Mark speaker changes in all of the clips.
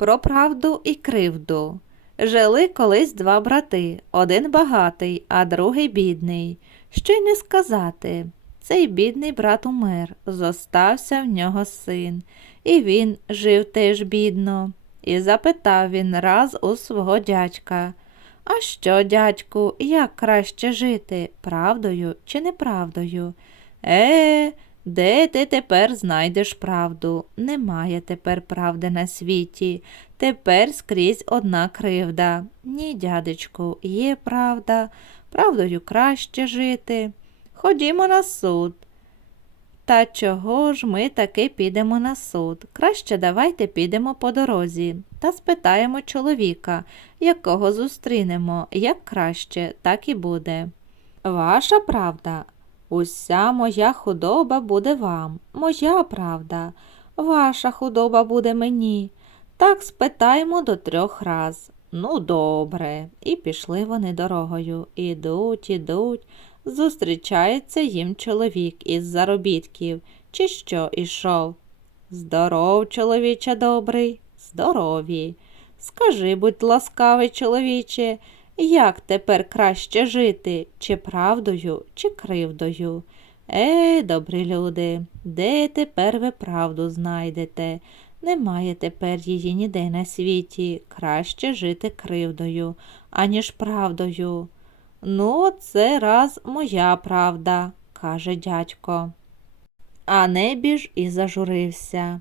Speaker 1: Про правду і кривду. Жили колись два брати, один багатий, а другий бідний. Що й не сказати. Цей бідний брат умер, зостався в нього син, і він жив теж бідно. І запитав він раз у свого дядька. А що, дядьку, як краще жити, правдою чи неправдою? Е, де ти тепер знайдеш правду? Немає тепер правди на світі. Тепер скрізь одна кривда. Ні, дядечку, є правда, правдою краще жити. Ходімо на суд. Та чого ж ми таки підемо на суд? Краще давайте підемо по дорозі та спитаємо чоловіка, якого зустрінемо, як краще, так і буде. Ваша правда, уся моя худоба буде вам, моя правда, ваша худоба буде мені. Так спитаємо до трьох раз. Ну, добре. І пішли вони дорогою. Ідуть, ідуть. Зустрічається їм чоловік із заробітків, чи що ішов. Здоров, чоловіче добрий, здорові. Скажи, будь ласкавий, чоловіче, як тепер краще жити, чи правдою, чи кривдою? Е, добрі люди, де тепер ви правду знайдете? Немає тепер її ніде на світі. Краще жити кривдою, аніж правдою. Ну, це раз моя правда, каже дядько. А небіж і зажурився,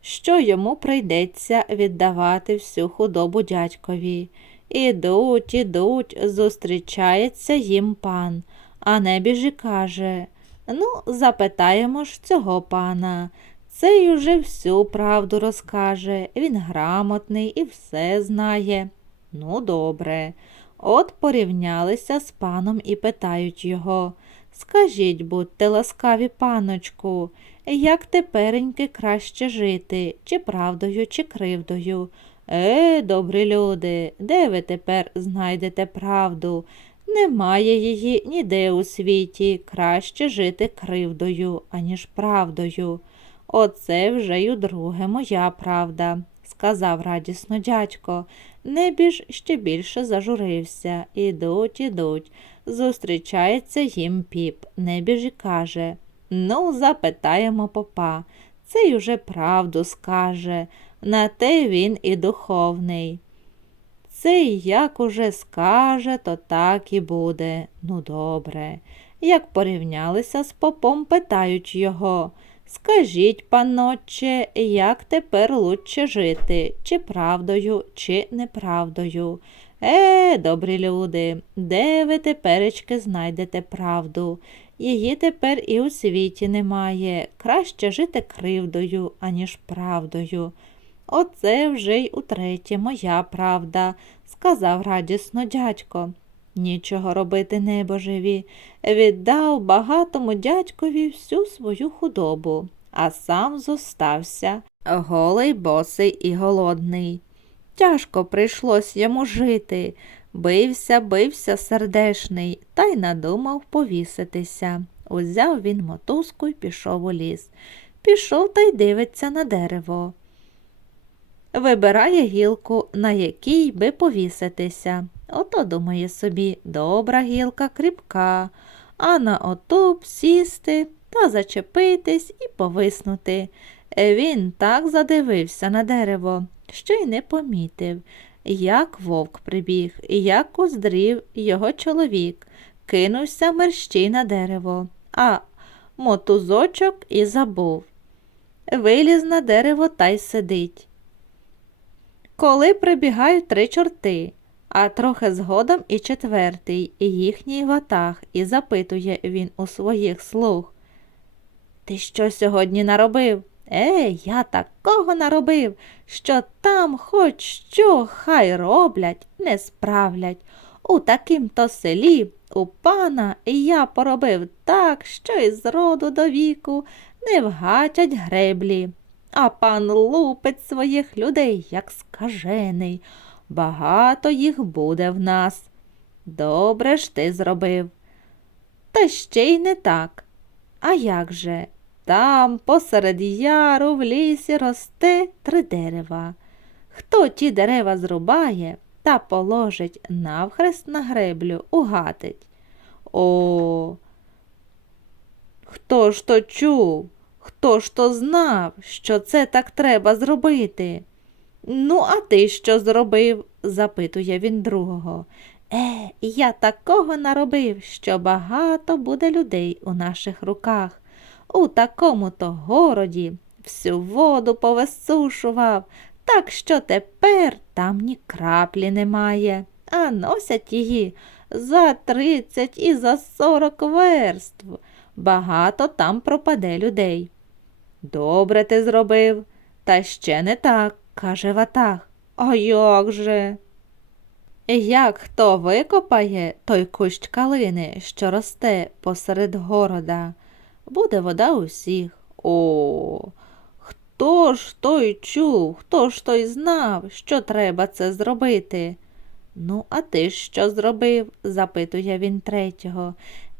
Speaker 1: що йому прийдеться віддавати всю худобу дядькові. Ідуть, ідуть, зустрічається їм пан, а небіж і каже Ну, запитаємо ж цього пана. Цей уже всю правду розкаже, він грамотний і все знає. Ну, добре. От порівнялися з паном і питають його Скажіть, будьте ласкаві, паночку, як тепереньки краще жити, чи правдою, чи кривдою? Е, добрі люди, де ви тепер знайдете правду? Немає її ніде у світі. Краще жити кривдою, аніж правдою. Оце вже й удруге моя правда, сказав радісно дядько. Небіж ще більше зажурився. Ідуть, ідуть. Зустрічається їм піп. Небіж і каже Ну, запитаємо попа. Цей уже правду скаже. На те він і духовний. Цей як уже скаже, то так і буде. Ну, добре. Як порівнялися з попом, питають його. Скажіть, паноче, як тепер лучше жити, чи правдою, чи неправдою? Е, добрі люди, де ви теперечки знайдете правду? Її тепер і у світі немає. Краще жити кривдою, аніж правдою. Оце вже й утретє моя правда, сказав радісно дядько. Нічого робити небожеві. Віддав багатому дядькові всю свою худобу, а сам зостався голий, босий і голодний. Тяжко прийшлось йому жити. Бився, бився сердешний, та й надумав повіситися. Узяв він мотузку й пішов у ліс. Пішов та й дивиться на дерево. Вибирає гілку, на якій би повіситися. Ото, думає собі, добра гілка кріпка, а на оту сісти та зачепитись і повиснути. Він так задивився на дерево, що й не помітив, як вовк прибіг, як уздрів його чоловік, кинувся мерщій на дерево, а мотузочок і забув. Виліз на дерево та й сидить. Коли прибігають три чорти, а трохи згодом і четвертий, і їхній ватаг, і запитує він у своїх слуг. Ти що сьогодні наробив? Е, я такого наробив, що там хоч що хай роблять, не справлять. У таким то селі у пана я поробив так, що із роду до віку не вгатять греблі. А пан лупить своїх людей, як скажений. Багато їх буде в нас. Добре ж ти зробив. Та ще й не так. А як же? Там, посеред яру, в лісі росте три дерева. Хто ті дерева зрубає та положить навхрест на греблю, угатить. О, хто ж то чув, хто ж то знав, що це так треба зробити? Ну, а ти що зробив? запитує він другого. Е, я такого наробив, що багато буде людей у наших руках. У такому то городі всю воду повисушував, так що тепер там ні краплі немає, а носять її за тридцять і за сорок верств. Багато там пропаде людей. Добре ти зробив, та ще не так, каже Ватаг. А як же? Як хто викопає той кущ калини, що росте посеред города, буде вода усіх. О, хто ж той чув, хто ж той знав, що треба це зробити? Ну, а ти що зробив? запитує він третього.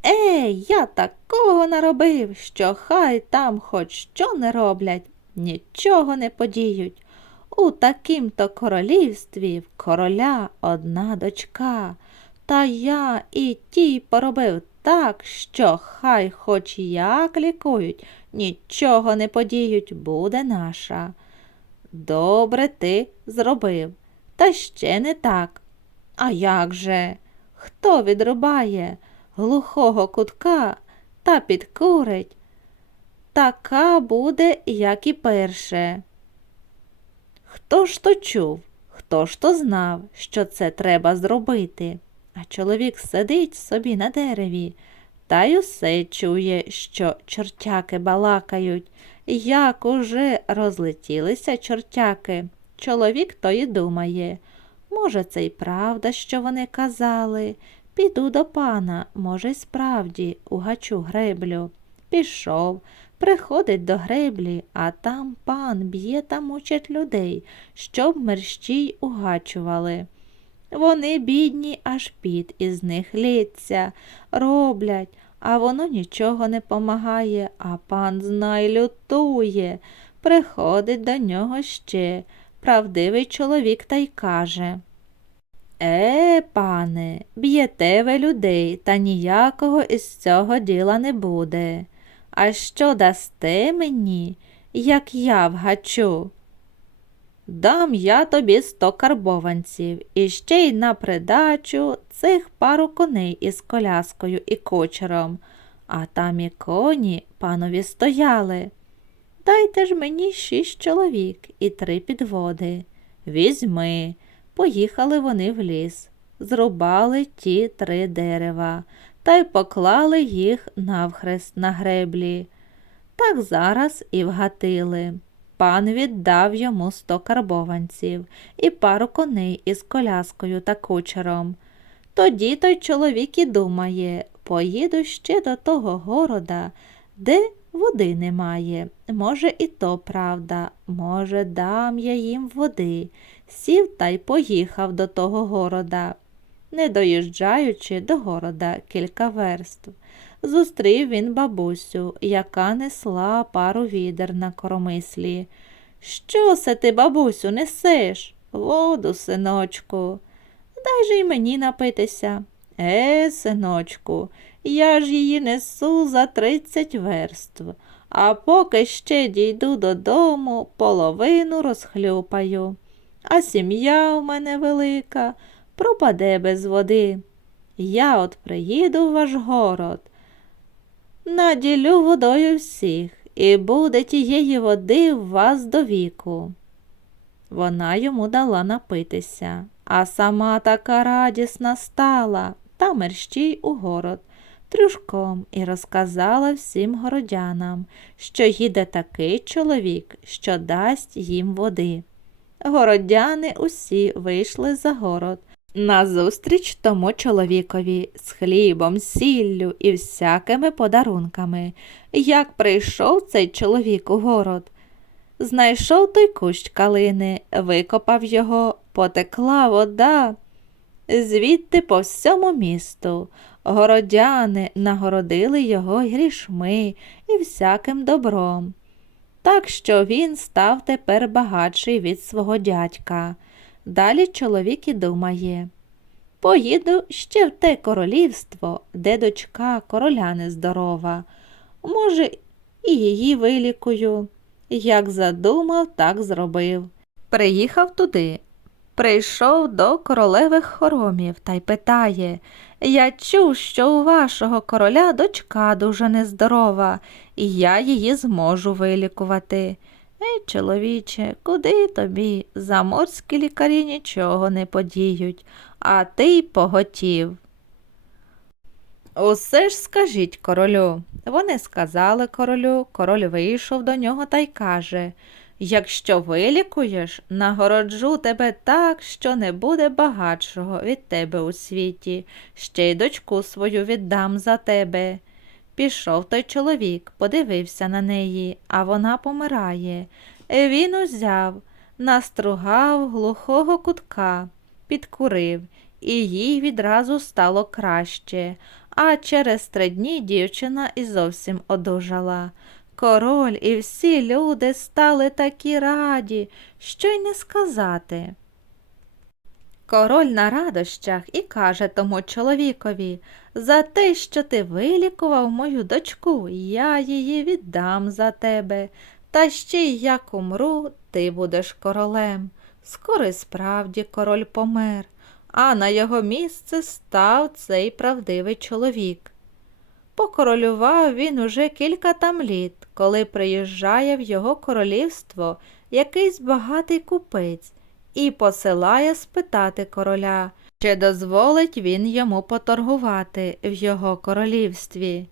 Speaker 1: Е, я такого наробив, що хай там хоч що не роблять, нічого не подіють. У такім-то королівстві в короля одна дочка. Та я і тій поробив так, що хай хоч як лікують, нічого не подіють, буде наша. Добре ти зробив, та ще не так. А як же? Хто відрубає глухого кутка та підкурить? Така буде, як і перше. Хто ж то чув, хто ж то знав, що це треба зробити? А чоловік сидить собі на дереві, та й усе чує, що чортяки балакають. Як уже розлетілися чортяки, чоловік то й думає. Може, це й правда, що вони казали. Піду до пана, може, справді угачу греблю. Пішов, приходить до греблі, а там пан б'є та мучить людей, щоб мерщій угачували. Вони, бідні, аж під із них лється, роблять, а воно нічого не помагає, а пан знай лютує. Приходить до нього ще правдивий чоловік та й каже. Е, пане, б'єте ви людей, та ніякого із цього діла не буде. А що дасте мені, як я вгачу? Дам я тобі сто карбованців і ще й на придачу цих пару коней із коляскою і кочером, а там і коні панові стояли. Дайте ж мені шість чоловік і три підводи. Візьми. Поїхали вони в ліс, зрубали ті три дерева та й поклали їх навхрест на греблі. Так зараз і вгатили. Пан віддав йому сто карбованців і пару коней із коляскою та кучером. Тоді той чоловік і думає поїду ще до того города, де води немає. Може, і то правда, може, дам я їм води. Сів та й поїхав до того города. Не доїжджаючи до города кілька верств, зустрів він бабусю, яка несла пару відер на коромислі. Що се ти, бабусю, несеш? Воду, синочку. Дай же й мені напитися. Е, синочку, я ж її несу за тридцять верств, а поки ще дійду додому, половину розхлюпаю. А сім'я у мене велика, пропаде без води. Я от приїду в ваш город, наділю водою всіх, і буде тієї води в вас до віку. Вона йому дала напитися, а сама така радісна стала та мерщій у город трюшком і розказала всім городянам, що їде такий чоловік, що дасть їм води. Городяни усі вийшли за город. Назустріч тому чоловікові з хлібом, сіллю і всякими подарунками. Як прийшов цей чоловік у город, знайшов той кущ калини, викопав його, потекла вода. Звідти по всьому місту городяни нагородили його грішми і всяким добром. так що він став тепер багатший від свого дядька. Далі чоловік і думає Поїду ще в те королівство, де дочка короля нездорова. Може, і її вилікую. Як задумав, так зробив. Приїхав туди, прийшов до королевих хоромів та й питає Я чув, що у вашого короля дочка дуже нездорова, і я її зможу вилікувати. Ей, чоловіче, куди тобі? Заморські лікарі нічого не подіють, а ти й поготів. Усе ж скажіть королю. Вони сказали королю, король вийшов до нього та й каже Якщо вилікуєш, нагороджу тебе так, що не буде багатшого від тебе у світі, ще й дочку свою віддам за тебе. Пішов той чоловік, подивився на неї, а вона помирає. Він узяв, настругав глухого кутка, підкурив, і їй відразу стало краще, а через три дні дівчина і зовсім одужала. Король і всі люди стали такі раді, що й не сказати. Король на радощах і каже тому чоловікові за те, що ти вилікував мою дочку, я її віддам за тебе. Та ще й як умру, ти будеш королем. Скоро справді король помер, а на його місце став цей правдивий чоловік. Покоролював він уже кілька там літ, коли приїжджає в його королівство якийсь багатий купець і посилає спитати короля, чи дозволить він йому поторгувати в його королівстві.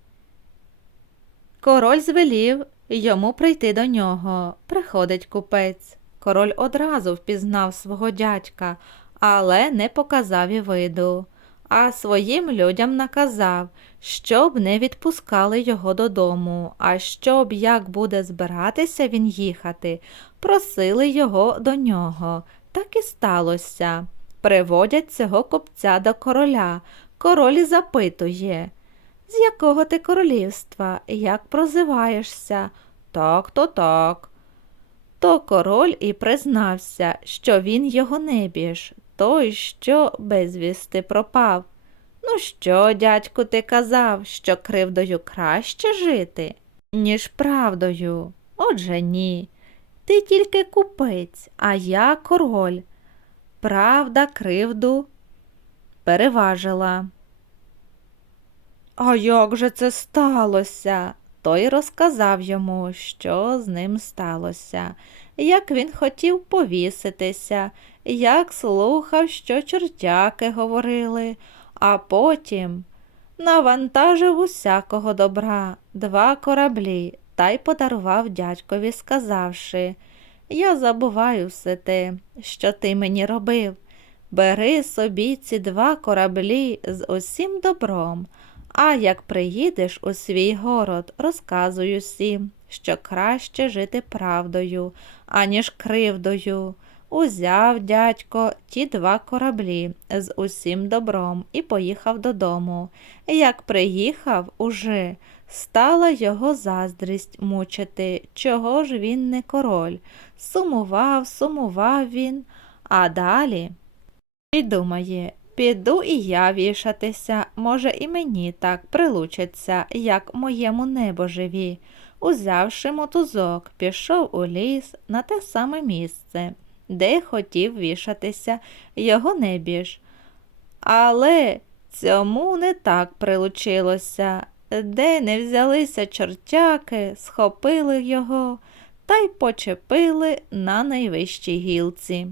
Speaker 1: Король звелів йому прийти до нього. Приходить купець. Король одразу впізнав свого дядька, але не показав і виду, а своїм людям наказав, щоб не відпускали його додому, а щоб, як буде збиратися він їхати, просили його до нього. Так і сталося. Приводять цього купця до короля. Король запитує з якого ти королівства, як прозиваєшся? Так то так. То король і признався, що він його небіж, той, що безвісти пропав. Ну що, дядьку, ти казав, що кривдою краще жити, ніж правдою? Отже ні. Ти тільки купець, а я король. Правда, кривду переважила. А як же це сталося? Той розказав йому, що з ним сталося, як він хотів повіситися, як слухав, що чортяки говорили, а потім навантажив усякого добра, два кораблі та й подарував дядькові, сказавши Я забуваю все те, що ти мені робив. Бери собі ці два кораблі з усім добром. А як приїдеш у свій город, розказуй усім, що краще жити правдою, аніж кривдою. Узяв дядько ті два кораблі з усім добром і поїхав додому. Як приїхав уже, стала його заздрість мучити, чого ж він не король. Сумував, сумував він, а далі і думає, Піду і я вішатися, може, і мені так прилучиться, як моєму небожеві. Узявши мотузок, пішов у ліс на те саме місце, де хотів вішатися його небіж. Але цьому не так прилучилося, де не взялися чортяки, схопили його та й почепили на найвищій гілці.